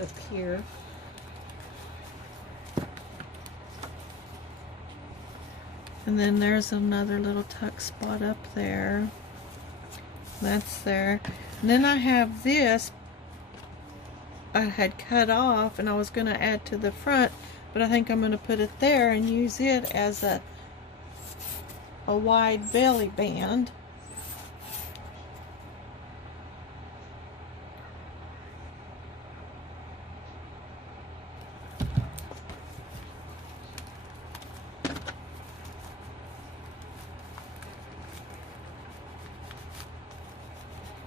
up here. And then there's another little tuck spot up there. That's there. And then I have this I had cut off and I was going to add to the front, but I think I'm going to put it there and use it as a wide belly band.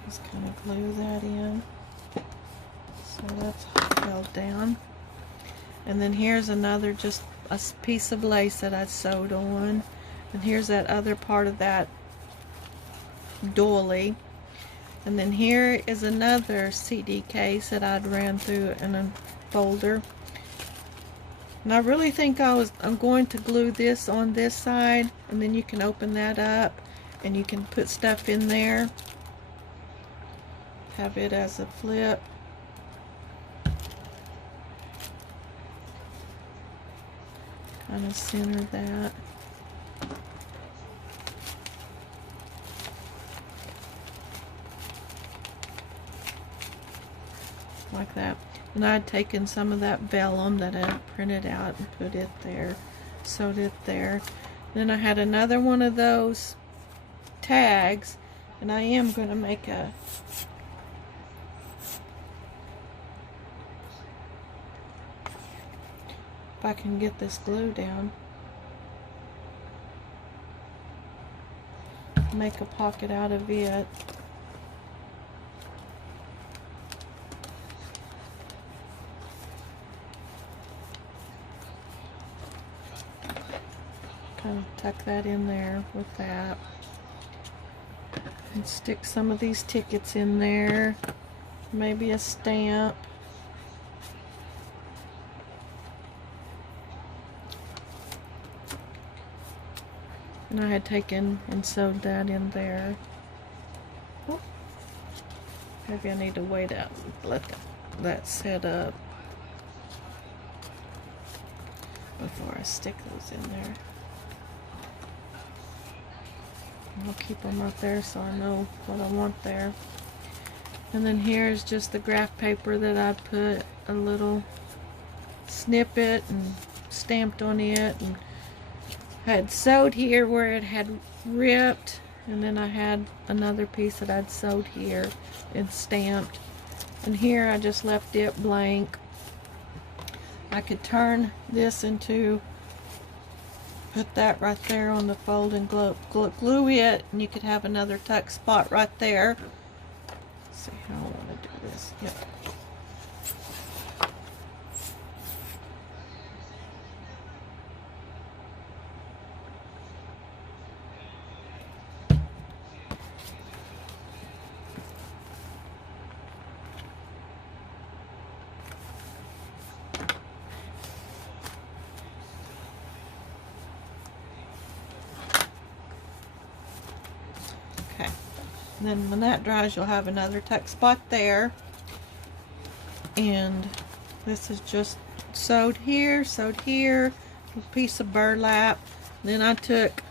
Just kind of glue that in. So that's held down. And then here's another, just a piece of lace that I sewed on. And here's that other part of that doily. And then here is another CD case that I'd ran through in a folder. And I really think I'm going to glue this on this side, and then you can open that up and you can put stuff in there. Have it as a flip. Kind of center that. Like that. And I'd taken some of that vellum that I printed out and put it there, sewed it there. Then I had another one of those tags, and I am going to make a if I can get this glue down, make a pocket out of it. Kind of tuck that in there with that. And stick some of these tickets in there. Maybe a stamp. And I had taken and sewed that in there. Oh, maybe I need to wait out and let that set up before I stick those in there. I'll keep them up there so I know what I want there. And then here's just the graph paper that I put a little snippet and stamped on it, and I had sewed here where it had ripped, and then I had another piece that I'd sewed here and stamped. And here I just left it blank. I could turn this into, put that right there on the fold and glue it, and you could have another tuck spot right there. Let's see how I want to do this. Yep. And then when that dries, you'll have another tuck spot there. And this is just sewed here, a piece of burlap. Then I took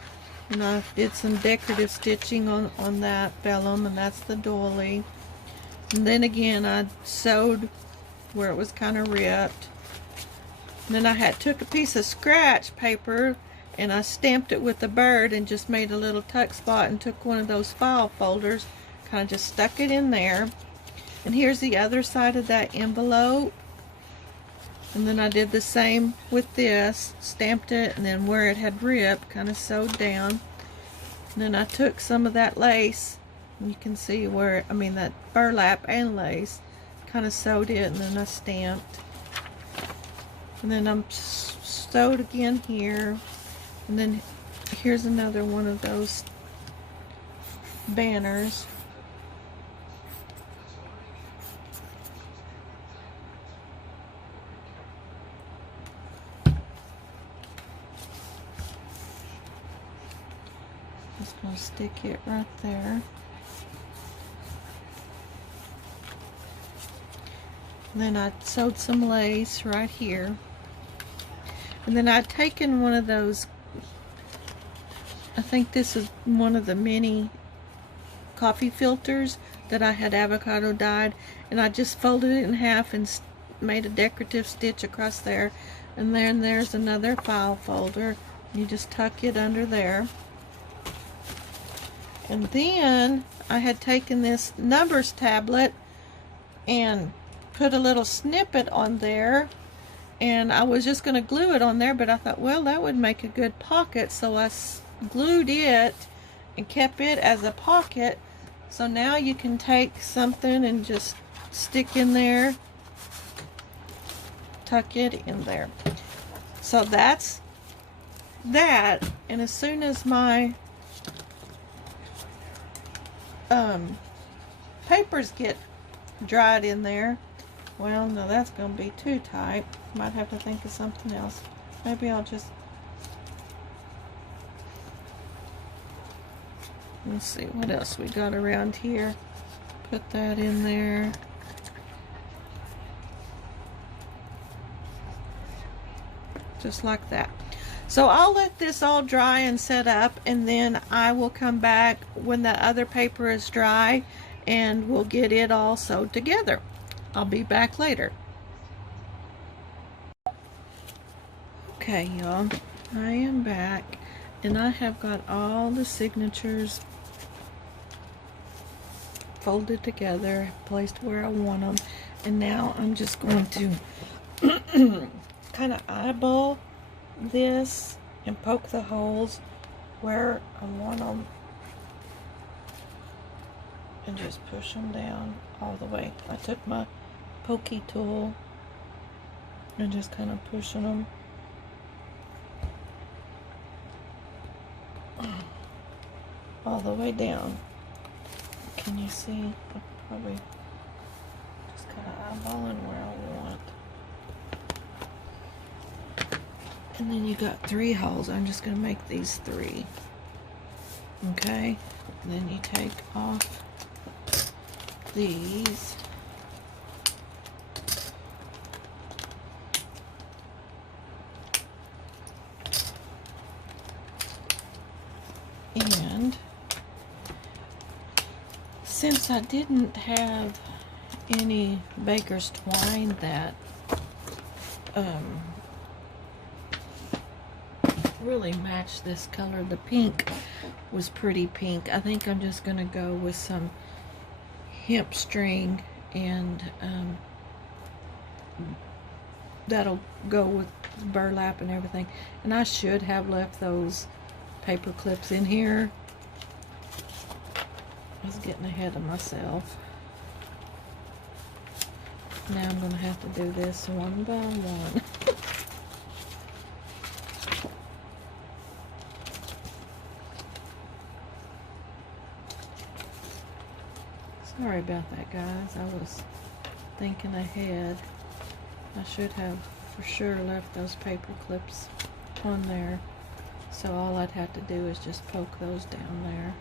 and I did some decorative stitching on that vellum, and that's the doily. And then again, I sewed where it was kind of ripped. And then I took a piece of scratch paper and I stamped it with a bird and just made a little tuck spot, and took one of those file folders, kind of just stuck it in there. And here's the other side of that envelope. And then I did the same with this, stamped it, and then where it had ripped, kind of sewed down. And then I took some of that lace, and you can see where, that burlap and lace, kind of sewed it, and then I stamped. And then I'm sewed again here. And then here's another one of those banners. Just going to stick it right there. And then I sewed some lace right here. And then I'd taken one of those, I think this is one of the mini coffee filters that I had avocado dyed, and I just folded it in half and made a decorative stitch across there. And then there's another file folder. You just tuck it under there. And then I had taken this numbers tablet and put a little snippet on there, and I was just going to glue it on there, but I thought, well, that would make a good pocket, so I glued it and kept it as a pocket. So now you can take something and just stick in there, tuck it in there. So that's that. And as soon as my papers get dried in there, well, no, that's going to be too tight. Might have to think of something else. Maybe I'll just, let's see what else we got around here. Put that in there. Just like that. So I'll let this all dry and set up, and then I will come back when the other paper is dry and we'll get it all sewed together. I'll be back later. Okay, y'all, I am back, and I have got all the signatures folded together, placed where I want them, and now I'm just going to kind of eyeball this and poke the holes where I want them, and just push them down all the way. I took my pokey tool and just kind of pushing them all the way down. Can you see? I'm probably just kind of eyeballing where I want. And then you got 3 holes. I'm just going to make these 3. Okay? And then you take off these. And since I didn't have any baker's twine that really matched this color, the pink was pretty pink, I think I'm just gonna go with some hemp string, and that'll go with burlap and everything. And I should have left those paper clips in here. I was getting ahead of myself. Now I'm gonna have to do this one by one. Sorry about that, guys. I was thinking ahead. I should have for sure left those paper clips on there. So all I'd have to do is just poke those down there.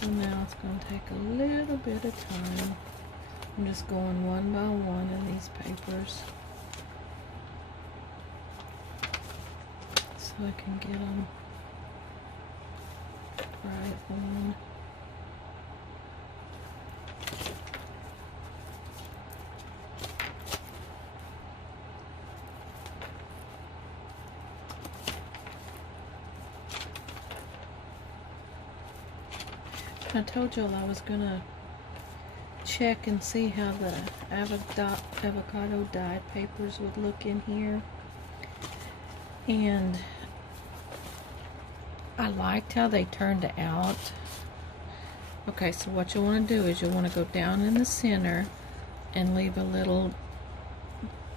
So now it's going to take a little bit of time. I'm just going one by one in these papers, so I can get them right on. I told y'all I was gonna check and see how the avocado dyed papers would look in here, and I liked how they turned out. Okay, so what you want to do is you want to go down in the center and leave a little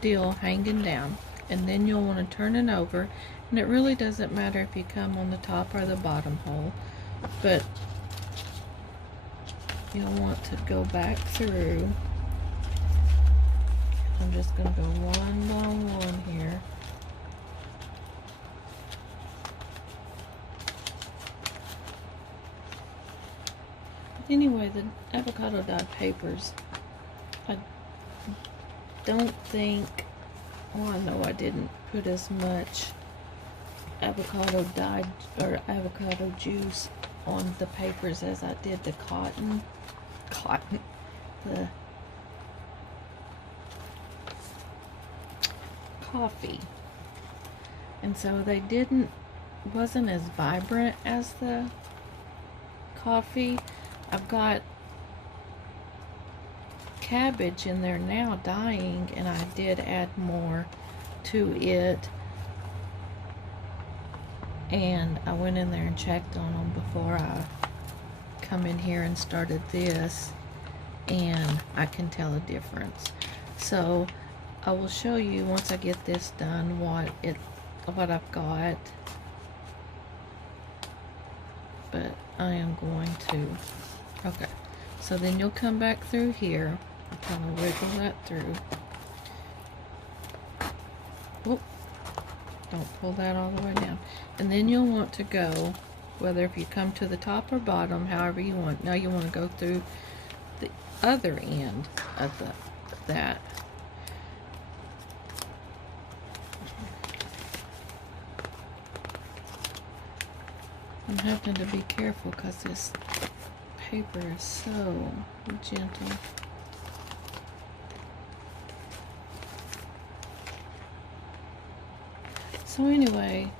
deal hanging down, and then you'll want to turn it over, and it really doesn't matter if you come on the top or the bottom hole, but you'll want to go back through. I'm just going to go one by one here. Anyway, the avocado dyed papers, I don't think, well, I know I didn't put as much avocado dyed or avocado juice on the papers as I did the the coffee. And so they wasn't as vibrant as the coffee. I've got cabbage in there now dyeing, and I did add more to it, and I went in there and checked on them before I come in here and started this, and I can tell a difference. So I will show you once I get this done what I've got, but I am going to, okay, so then you'll come back through here, kind of wiggle that through. Whoop, don't pull that all the way down. And then you'll want to go, whether if you come to the top or bottom, however you want. Now you want to go through the other end of that. I'm having to be careful because this paper is so gentle. So anyway,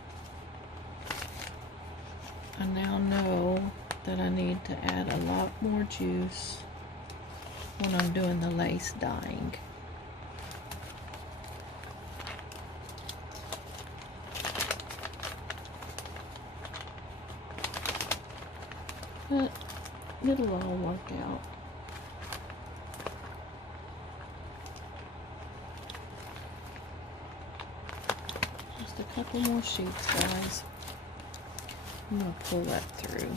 I now know that I need to add a lot more juice when I'm doing the lace dyeing. But it'll all work out. Just a couple more sheets, guys. I'm going to pull that through.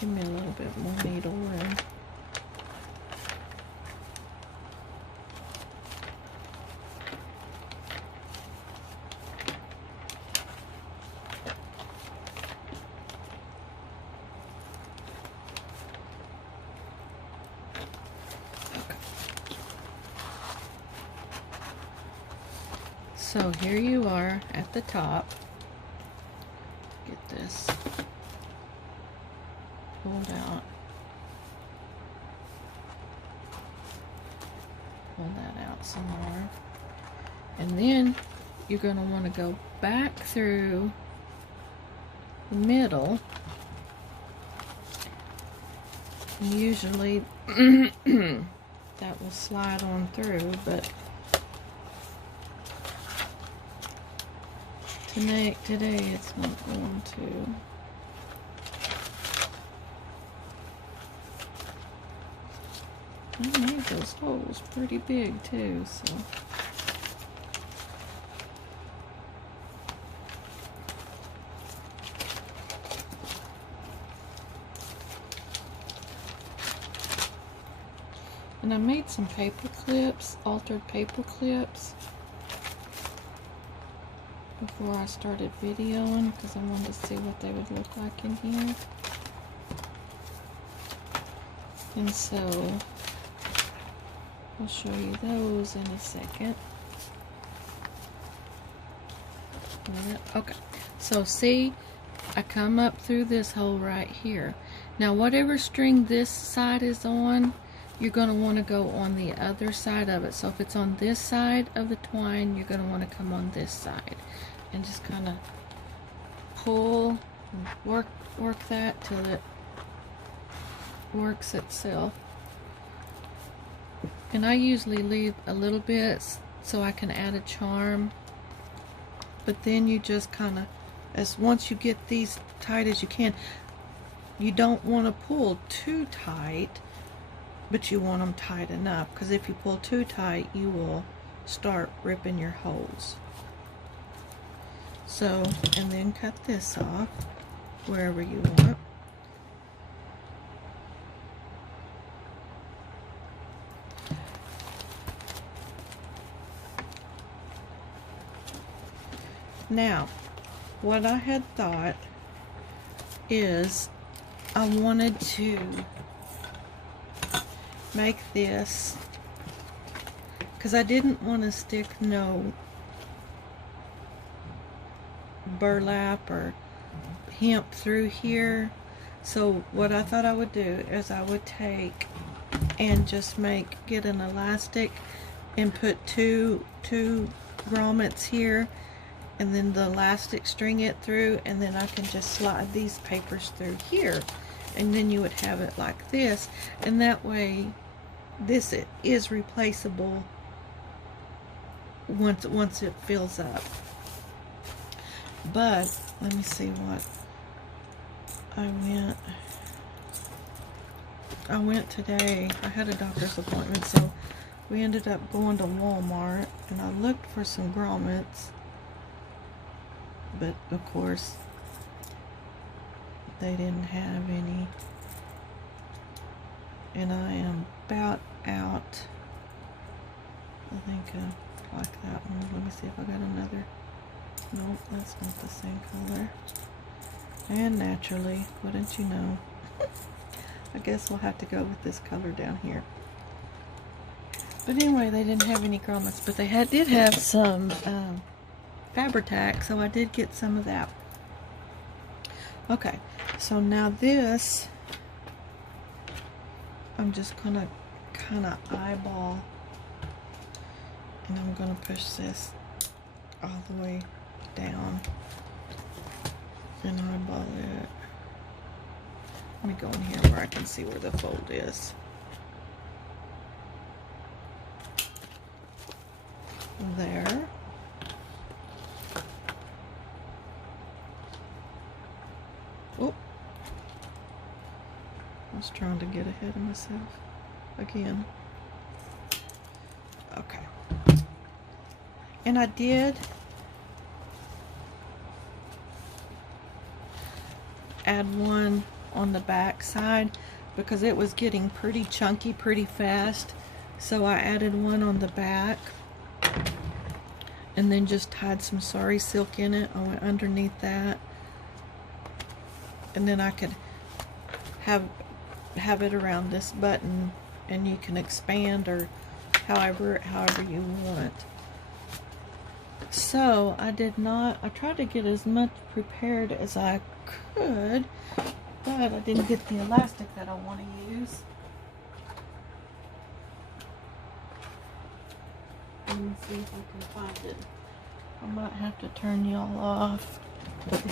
Give me a little bit more needle room. So here you are at the top. Get this pulled out. Pull that out some more. And then you're going to want to go back through the middle. And usually that will slide on through, but today it's not going to. I made those holes pretty big too, so. And I made some paper clips, altered paper clips, before I started videoing, because I wanted to see what they would look like in here. And so I'll show you those in a second. Okay, so see, I come up through this hole right here. Now whatever string this side is on, you're going to want to go on the other side of it. So if it's on this side of the twine, you're going to want to come on this side and just kind of pull and work that till it works itself. And I usually leave a little bit so I can add a charm, but then you just kind of, once you get these tight as you can, you don't want to pull too tight, but you want them tight enough, because if you pull too tight, you will start ripping your holes. So, and then cut this off wherever you want. Now, what I had thought is I wanted to make this, because I didn't want to stick no burlap or hemp through here. So what I thought I would do is I would take and just get an elastic and put two grommets here, and then the elastic string it through, and then I can just slide these papers through here, and then you would have it like this, and that way this is replaceable once it fills up. But let me see what I went today. I had a doctor's appointment, so we ended up going to Walmart, and I looked for some grommets, but of course they didn't have any, and I am about out. I think I like that one. Let me see if I got another. Nope, that's not the same color. And naturally, wouldn't you know, I guess we'll have to go with this color down here. But anyway, they didn't have any grommets, but they did have some Fabri-Tac, so I did get some of that. Okay, so now this, I'm just gonna kind of eyeball, and I'm gonna push this all the way down and eyeball it. Let me go in here where I can see where the fold is. There. Oh, I was trying to get ahead of myself again. Okay. And I did add one on the back side because it was getting pretty chunky pretty fast, so I added one on the back and then just tied some sari silk in it. I went underneath that, and then I could have it around this button, and you can expand or however you want. So I tried to get as much prepared as I could, but I didn't get the elastic that I want to use. Let me see if I can find it. I might have to turn y'all off, because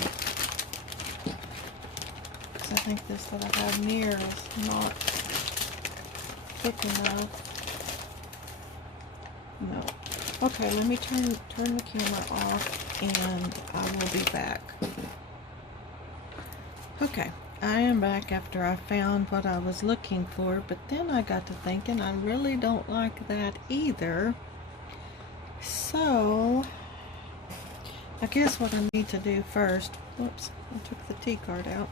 I think this that I have near is not thick enough. No. Okay, let me turn the camera off, and I will be back. Okay, I am back after I found what I was looking for, but then I got to thinking I really don't like that either. So I guess what I need to do first, whoops, I took the T card out,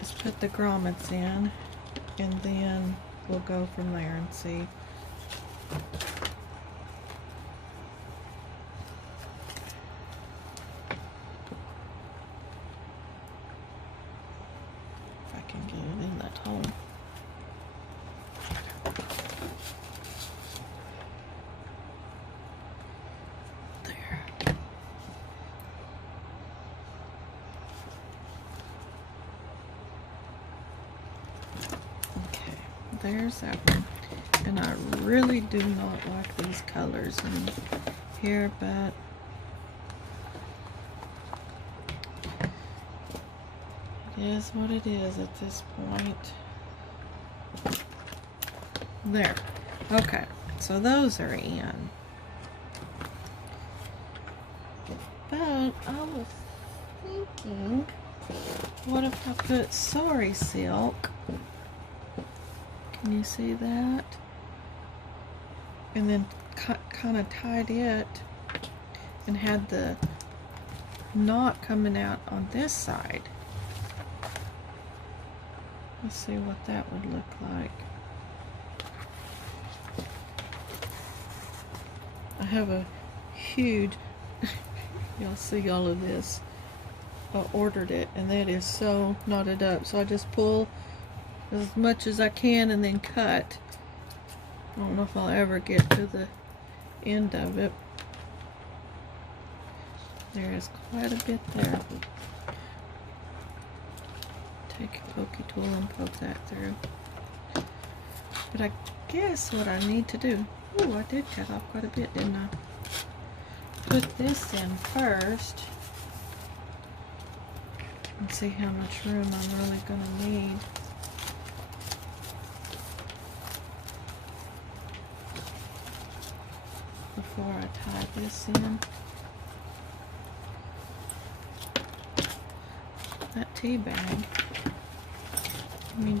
is put the grommets in, and then we'll go from there and see. If I can get it in that hole. There's that one, and I really do not like these colors in here, but it is what it is at this point. There. Okay, so those are in. But I was thinking, what if I put sari silk? Can you see that? And then kind of tied it and had the knot coming out on this side. Let's see what that would look like. I have a huge, y'all see all of this. I ordered it, and that is so knotted up. So I just pull as much as I can and then cut. I don't know if I'll ever get to the end of it. There is quite a bit there. Take a pokey tool and poke that through. But I guess what I need to do, oh, I did cut off quite a bit, didn't I? Put this in first and see how much room I'm really going to need. Before I tie this in. That tea bag. I mean,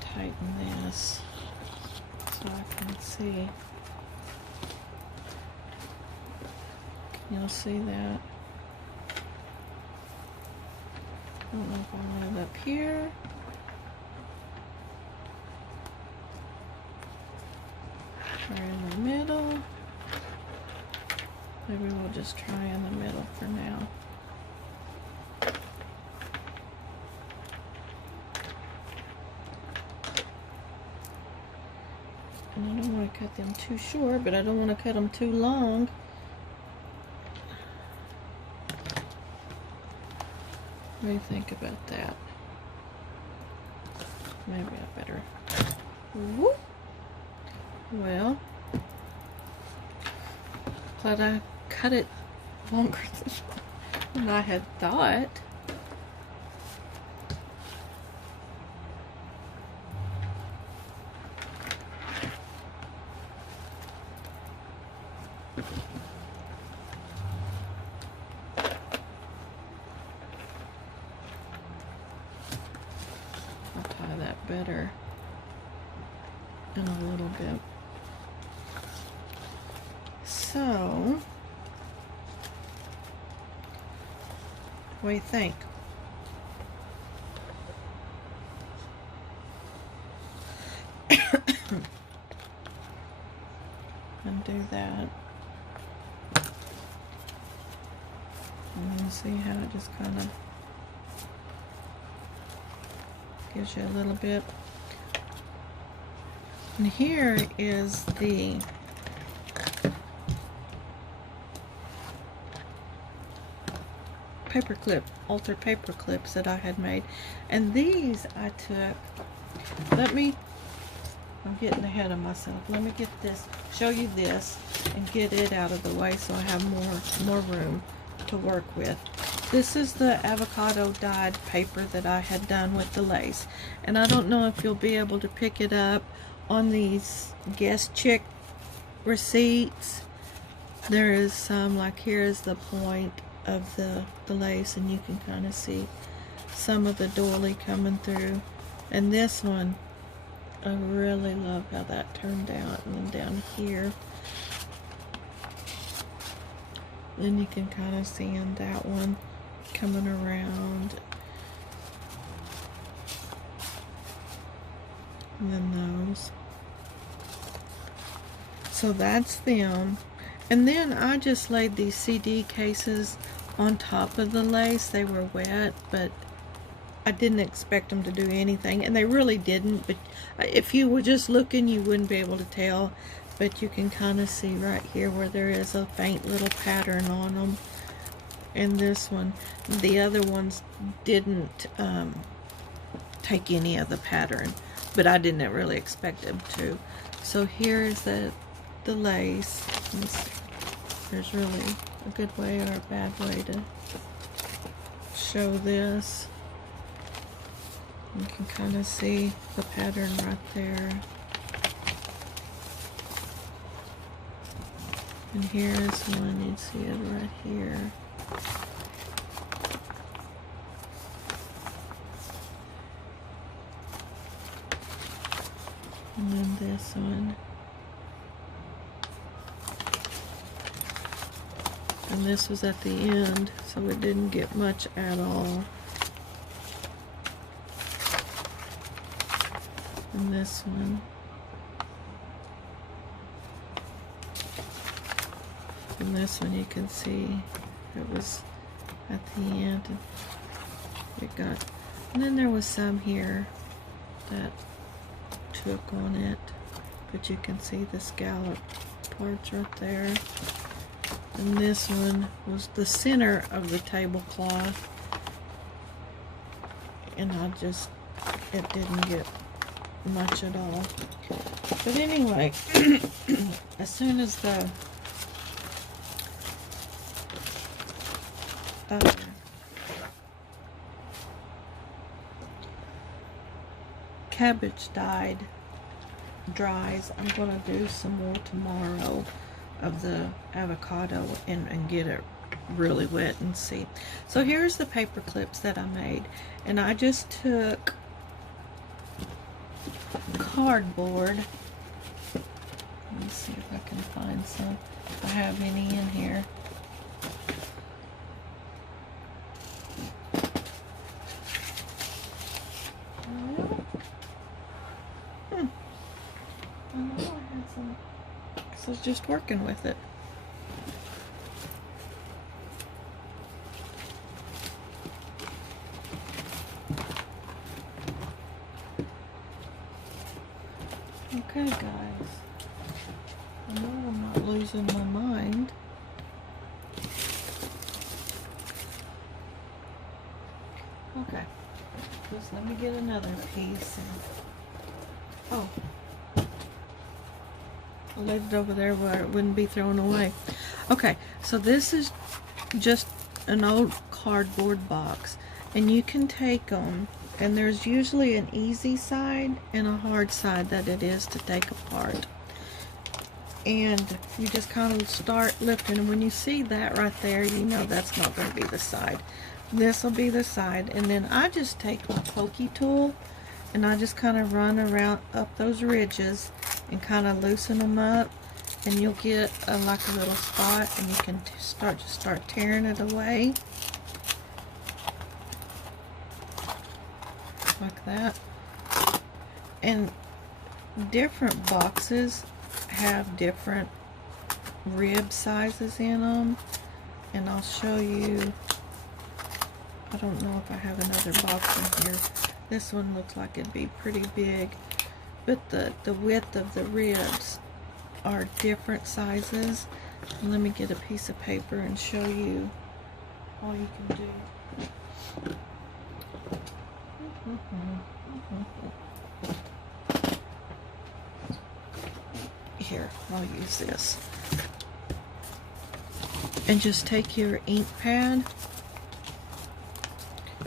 tighten this so I can see. Can you see that? I don't know if I want it up here. Or in the middle. Maybe we'll just try in the middle for now. And I don't want to cut them too short, but I don't want to cut them too long. What do you think about that? Maybe I better. Whoop. Well, glad I cut it longer than I had thought. I'll tie that better in a little bit. So, what do you think? Undo that. And then see how it just kind of gives you a little bit. And here is the paper clip, altered paper clips that I had made. And these I took, I'm getting ahead of myself. Let me get this, show you this, and get it out of the way so I have more room to work with. This is the avocado dyed paper that I had done with the lace. And I don't know if you'll be able to pick it up on these Guess Chic receipts. There is some, like here is the point of the lace, and you can kind of see some of the doily coming through. And this one, I really love how that turned out. And then down here, then you can kind of see in that one coming around. And then those. So that's them. And then I just laid these CD cases on top of the lace. They were wet, but I didn't expect them to do anything, and they really didn't. But if you were just looking, you wouldn't be able to tell. But you can kind of see right here where there is a faint little pattern on them. And this one, the other ones didn't take any of the pattern, but I didn't really expect them to. So here is the lace. There's really a good way or a bad way to show this. You can kind of see the pattern right there. And here's one, you'd see it right here. And then this one. And this was at the end, so it didn't get much at all. And this one. And this one you can see it was at the end. it got, and then there was some here that took on it, but you can see the scallop parts right there. And this one was the center of the tablecloth, and it didn't get much at all. But anyway, as soon as the cabbage dries, I'm gonna do some more tomorrow of the avocado and get it really wet and see. So here's the paper clips that I made, and I just took cardboard. Let me see if I can find some, if I have any in here. I know I had some, so I was just working with it. Okay, guys. I know I'm not losing my mind. Okay. Just let me get another piece. Oh. I laid it over there where it wouldn't be thrown away. Okay, so this is just an old cardboard box. And you can take them, and there's usually an easy side and a hard side that it is to take apart. And you just kind of start lifting, and when you see that right there, you know that's not going to be the side. This will be the side, and then I just take my pokey tool and I just kind of run around up those ridges and kind of loosen them up, and you'll get like a little spot, and you can start tearing it away like that. And different boxes have different rib sizes in them, and I'll show you. I don't know if I have another box in here. This one looks like it'd be pretty big, but the width of the ribs are different sizes. And let me get a piece of paper and show you all you can do. Here, I'll use this. And just take your ink pad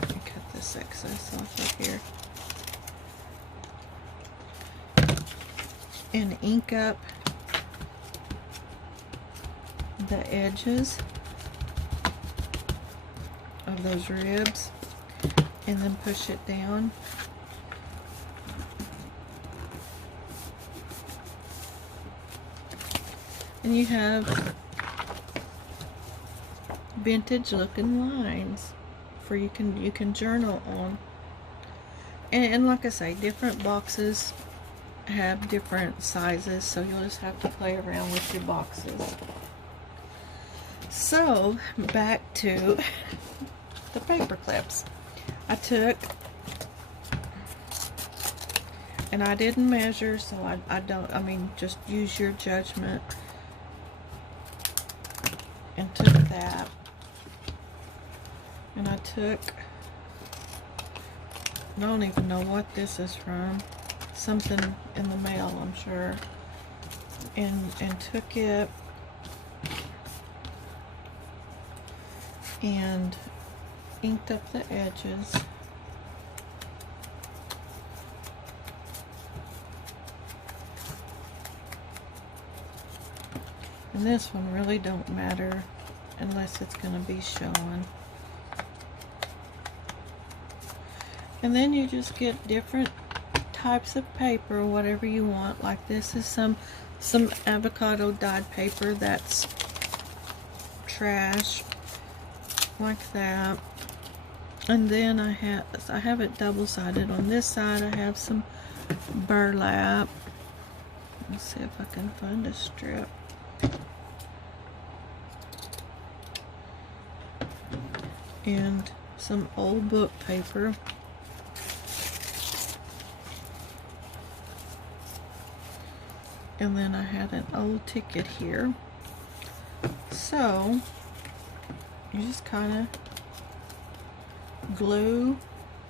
and cut this excess off of here. And ink up the edges of those ribs, and then push it down. And you have vintage looking lines for you can journal on. And like I say, different boxes have different sizes, so you'll just have to play around with your boxes. So back to the paper clips. I took, and I didn't measure, so I mean, just use your judgment. And took that, and I took, I don't even know what this is from, something in the mail, I'm sure, and took it and inked up the edges. And this one really don't matter unless it's going to be showing. And then you just get different types of paper, whatever you want. Like this is some avocado dyed paper that's trash, like that. And then I have it double-sided. On this side I have some burlap. Let's see if I can find a strip. And some old book paper. And then I had an old ticket here. So you just kind of glue